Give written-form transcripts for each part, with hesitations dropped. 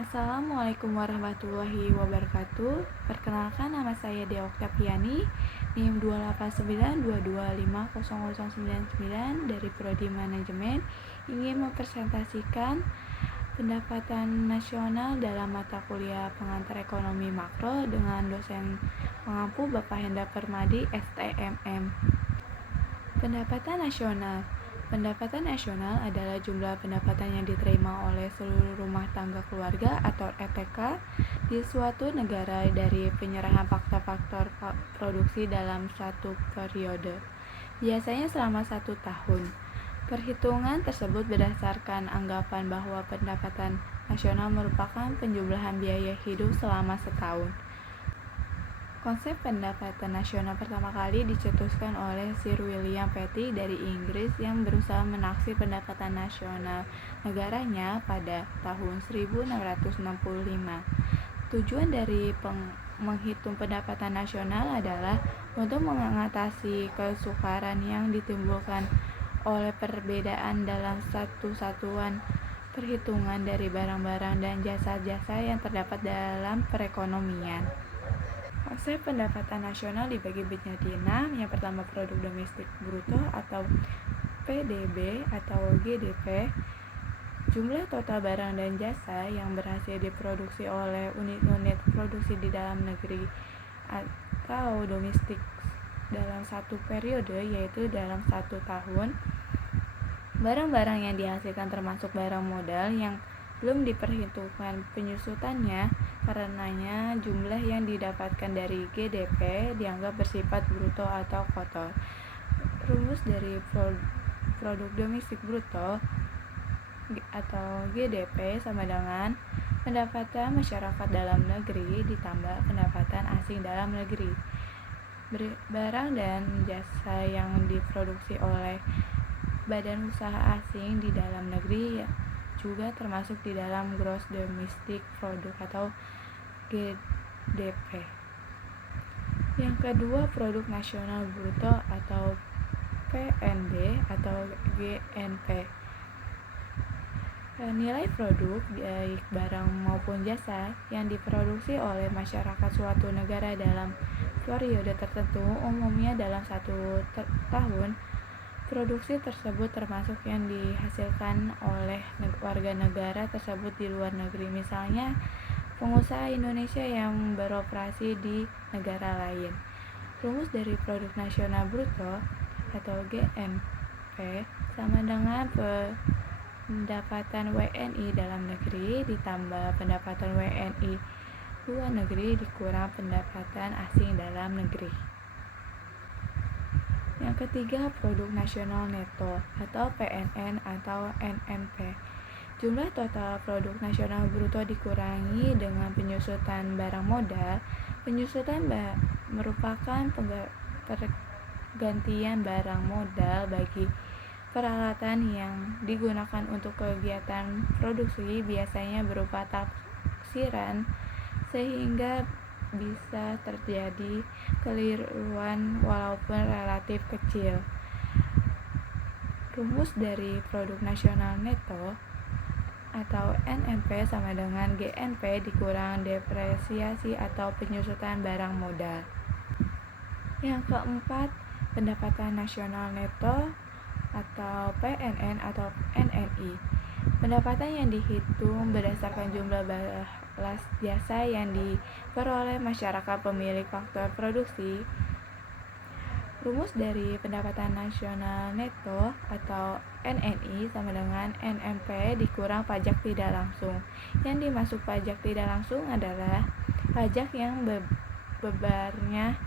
Assalamualaikum warahmatullahi wabarakatuh. Perkenalkan, nama saya Dea Oktaviani, NIM 289225099 dari Prodi Manajemen, ingin mempresentasikan pendapatan nasional dalam mata kuliah pengantar ekonomi makro dengan dosen pengampu Bapak Hendra Permadi, STMM. Pendapatan nasional. Pendapatan nasional adalah jumlah pendapatan yang diterima oleh seluruh rumah tangga keluarga atau RTK di suatu negara dari penyerahan faktor-faktor produksi dalam satu periode, biasanya selama 1 tahun. Perhitungan tersebut berdasarkan anggapan bahwa pendapatan nasional merupakan penjumlahan biaya hidup selama setahun. Konsep pendapatan nasional pertama kali dicetuskan oleh Sir William Petty dari Inggris yang berusaha menaksir pendapatan nasional negaranya pada tahun 1665. Tujuan dari menghitung pendapatan nasional adalah untuk mengatasi kesukaran yang ditimbulkan oleh perbedaan dalam satu satuan perhitungan dari barang-barang dan jasa-jasa yang terdapat dalam perekonomian. Konsep pendapatan nasional dibagi menjadi 6. Yang pertama, produk domestik bruto atau PDB atau GDP, jumlah total barang dan jasa yang berhasil diproduksi oleh unit-unit produksi di dalam negeri atau domestik dalam satu periode, yaitu dalam 1 tahun. Barang-barang yang dihasilkan termasuk barang modal yang belum diperhitungkan penyusutannya, karenanya jumlah yang didapatkan dari GDP dianggap bersifat bruto atau kotor. Rumus dari produk domestik bruto atau GDP sama dengan pendapatan masyarakat dalam negeri ditambah pendapatan asing dalam negeri. Barang dan jasa yang diproduksi oleh badan usaha asing di dalam negeri juga termasuk di dalam gross domestic product atau GDP. Yang kedua, produk nasional bruto atau PNB atau GNP. Nilai produk baik barang maupun jasa yang diproduksi oleh masyarakat suatu negara dalam periode tertentu, umumnya dalam 1 tahun. Produksi tersebut termasuk yang dihasilkan oleh warga negara tersebut di luar negeri, misalnya pengusaha Indonesia yang beroperasi di negara lain. Rumus dari produk nasional bruto atau GNP sama dengan pendapatan WNI dalam negeri ditambah pendapatan WNI luar negeri dikurang pendapatan asing dalam negeri. Yang ketiga, produk nasional neto atau PNN atau NNP. Jumlah total produk nasional bruto dikurangi dengan penyusutan barang modal. Penyusutan merupakan pergantian barang modal bagi peralatan yang digunakan untuk kegiatan produksi, biasanya berupa taksiran, sehingga bisa terjadi keliruan walaupun relatif kecil. Rumus dari produk nasional neto atau NNP sama dengan GNP dikurang depresiasi atau penyusutan barang modal. Yang keempat, pendapatan nasional neto atau PNN atau NNI. Pendapatan yang dihitung berdasarkan jumlah balas jasa yang diperoleh masyarakat pemilik faktor produksi. Rumus dari pendapatan nasional neto atau NNI sama dengan NNP dikurang pajak tidak langsung. Yang dimaksud pajak tidak langsung adalah pajak yang bebannya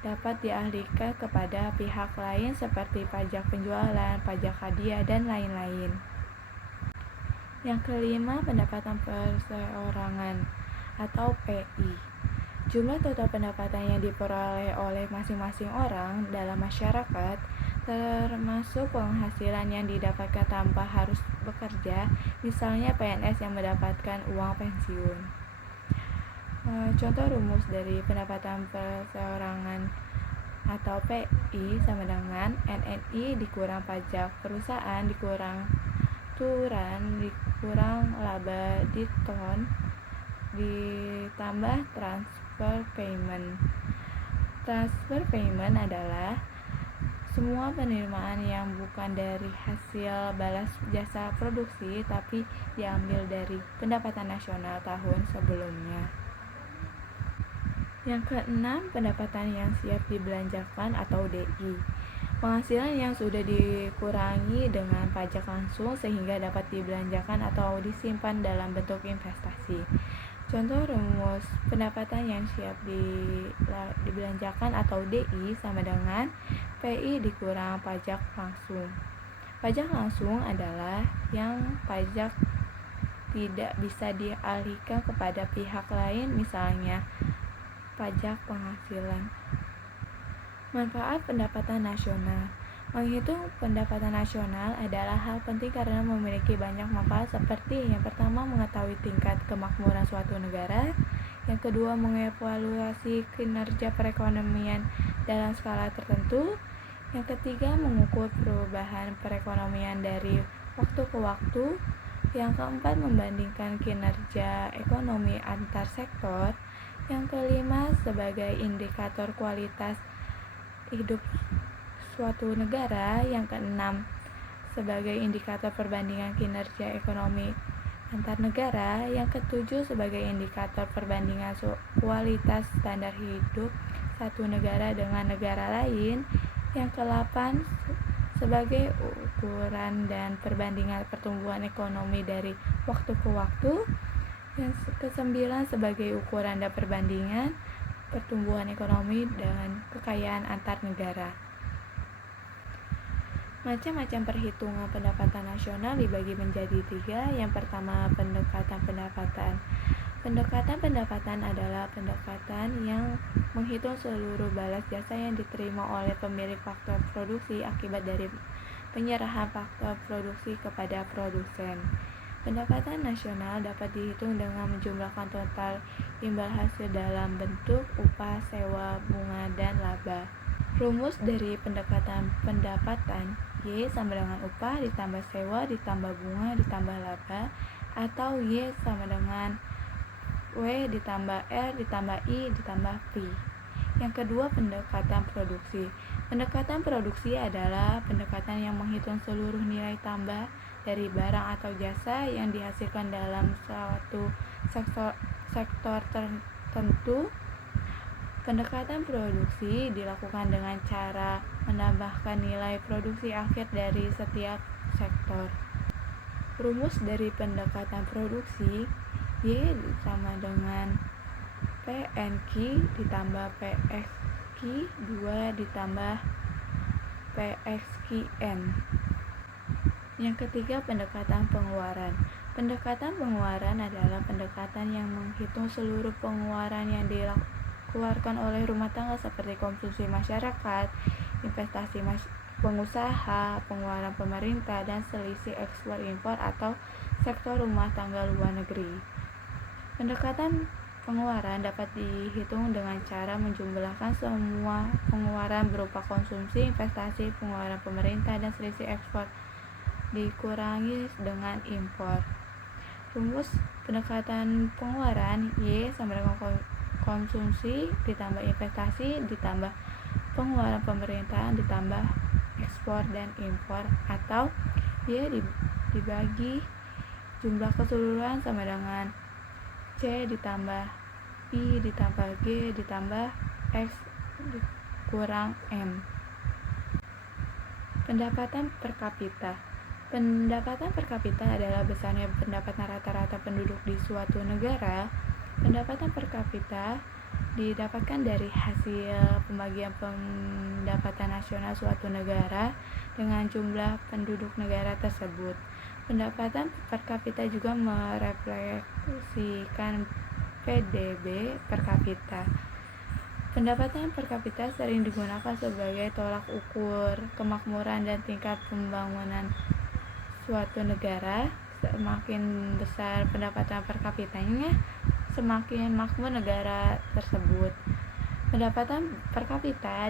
dapat dialihkan kepada pihak lain seperti pajak penjualan, pajak hadiah, dan lain-lain. Yang kelima, pendapatan perseorangan atau PI. Jumlah total pendapatan yang diperoleh oleh masing-masing orang dalam masyarakat, termasuk penghasilan yang didapatkan tanpa harus bekerja, misalnya PNS yang mendapatkan uang pensiun. Contoh rumus dari pendapatan perseorangan atau PI sama dengan NNI dikurang pajak perusahaan dikurang dikurang laba diton ditambah transfer payment. Transfer payment adalah semua penerimaan yang bukan dari hasil balas jasa produksi tapi diambil dari pendapatan nasional tahun sebelumnya. Yang keenam, pendapatan yang siap dibelanjakan atau DI. Penghasilan yang sudah dikurangi dengan pajak langsung sehingga dapat dibelanjakan atau disimpan dalam bentuk investasi. Contoh rumus pendapatan yang siap dibelanjakan atau DI sama dengan PI dikurang pajak langsung. Pajak langsung adalah yang pajak tidak bisa dialihkan kepada pihak lain, misalnya pajak penghasilan. Manfaat pendapatan nasional. Menghitung pendapatan nasional adalah hal penting karena memiliki banyak manfaat seperti yang pertama, mengetahui tingkat kemakmuran suatu negara. Yang kedua, mengevaluasi kinerja perekonomian dalam skala tertentu. Yang ketiga, mengukur perubahan perekonomian dari waktu ke waktu. Yang keempat, membandingkan kinerja ekonomi antar sektor. Yang kelima, sebagai indikator kualitas hidup suatu negara. Yang keenam, sebagai indikator perbandingan kinerja ekonomi antar negara. Yang ketujuh, sebagai indikator perbandingan kualitas standar hidup satu negara dengan negara lain. Yang kedelapan, sebagai ukuran dan perbandingan pertumbuhan ekonomi dari waktu ke waktu. Yang kesembilan, sebagai ukuran dan perbandingan pertumbuhan ekonomi dan kekayaan antar negara. Macam-macam perhitungan pendapatan nasional dibagi menjadi tiga. Yang pertama, pendekatan pendapatan. Pendekatan pendapatan adalah pendekatan yang menghitung seluruh balas jasa yang diterima oleh pemilik faktor produksi akibat dari penyerahan faktor produksi kepada produsen. Pendapatan nasional dapat dihitung dengan menjumlahkan total imbal hasil dalam bentuk upah, sewa, bunga, dan laba. Rumus dari pendekatan pendapatan Y sama dengan upah ditambah sewa ditambah bunga ditambah laba, atau Y sama dengan W ditambah R ditambah I ditambah P. Yang kedua, pendekatan produksi. Pendekatan produksi adalah pendekatan yang menghitung seluruh nilai tambah dari barang atau jasa yang dihasilkan dalam suatu sektor tertentu. Pendekatan produksi dilakukan dengan cara menambahkan nilai produksi akhir dari setiap sektor. Rumus dari pendekatan produksi Y sama dengan PNQ ditambah PXQ 2 ditambah PXQN. Yang ketiga, pendekatan pengeluaran. Pendekatan pengeluaran adalah pendekatan yang menghitung seluruh pengeluaran yang dikeluarkan oleh rumah tangga seperti konsumsi masyarakat, investasi pengusaha, pengeluaran pemerintah, dan selisih ekspor impor atau sektor rumah tangga luar negeri. Pendekatan pengeluaran dapat dihitung dengan cara menjumlahkan semua pengeluaran berupa konsumsi, investasi, pengeluaran pemerintah, dan selisih ekspor dikurangi dengan impor. Rumus pendekatan pengeluaran Y sama dengan konsumsi ditambah investasi ditambah pengeluaran pemerintah ditambah ekspor dan impor, atau Y dibagi jumlah keseluruhan sama dengan C ditambah I ditambah G ditambah X kurang M. Pendapatan per kapita. Pendapatan per kapita adalah besarnya pendapatan rata-rata penduduk di suatu negara. Pendapatan per kapita didapatkan dari hasil pembagian pendapatan nasional suatu negara dengan jumlah penduduk negara tersebut. Pendapatan per kapita juga merefleksikan PDB per kapita. Pendapatan per kapita sering digunakan sebagai tolak ukur kemakmuran dan tingkat pembangunan suatu negara. Semakin besar pendapatan per kapitanya, semakin makmur negara tersebut. Pendapatan per kapita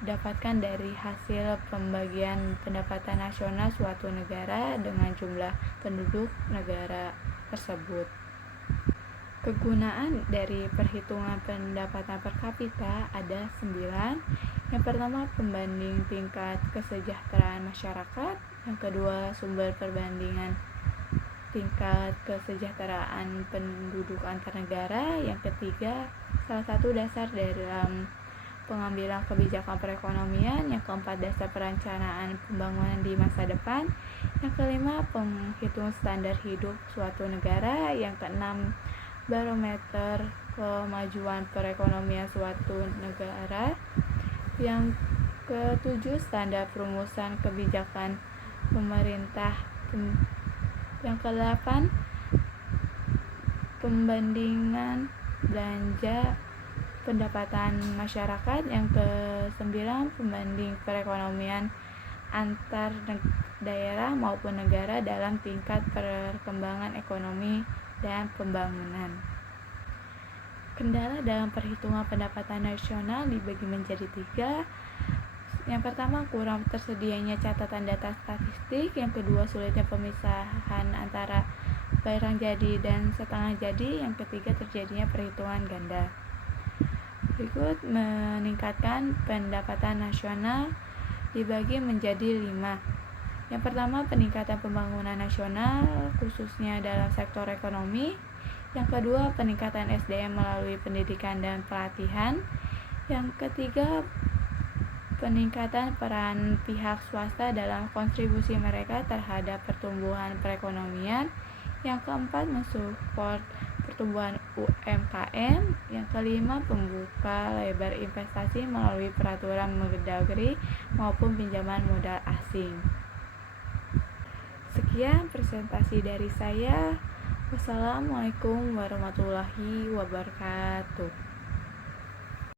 didapatkan dari hasil pembagian pendapatan nasional suatu negara dengan jumlah penduduk negara tersebut. Kegunaan dari perhitungan pendapatan per kapita ada 9. Yang pertama, pembanding tingkat kesejahteraan masyarakat. Yang kedua, sumber perbandingan tingkat kesejahteraan penduduk antar negara. Yang ketiga, salah satu dasar dalam pengambilan kebijakan perekonomian. Yang keempat, dasar perencanaan pembangunan di masa depan. Yang kelima, penghitung standar hidup suatu negara. Yang keenam, barometer kemajuan perekonomian suatu negara. Yang ketujuh, standar perumusan kebijakan pemerintah. Yang kedelapan, pembandingan belanja pendapatan masyarakat. Yang kesembilan, pembanding perekonomian antar daerah maupun negara dalam tingkat perkembangan ekonomi dan pembangunan. Kendala dalam perhitungan pendapatan nasional dibagi menjadi 3. Yang pertama, kurang tersedianya catatan data statistik. Yang kedua, sulitnya pemisahan antara barang jadi dan setengah jadi. Yang ketiga, terjadinya perhitungan ganda. Berikut meningkatkan pendapatan nasional dibagi menjadi 5. Yang pertama, peningkatan pembangunan nasional khususnya dalam sektor ekonomi. Yang kedua, peningkatan SDM melalui pendidikan dan pelatihan. Yang ketiga, peningkatan peran pihak swasta dalam kontribusi mereka terhadap pertumbuhan perekonomian. Yang keempat, mensupport pertumbuhan UMKM. Yang kelima, pembuka lebar investasi melalui peraturan Mendagri maupun pinjaman modal asing. Sekian presentasi dari saya. Wassalamualaikum warahmatullahi wabarakatuh.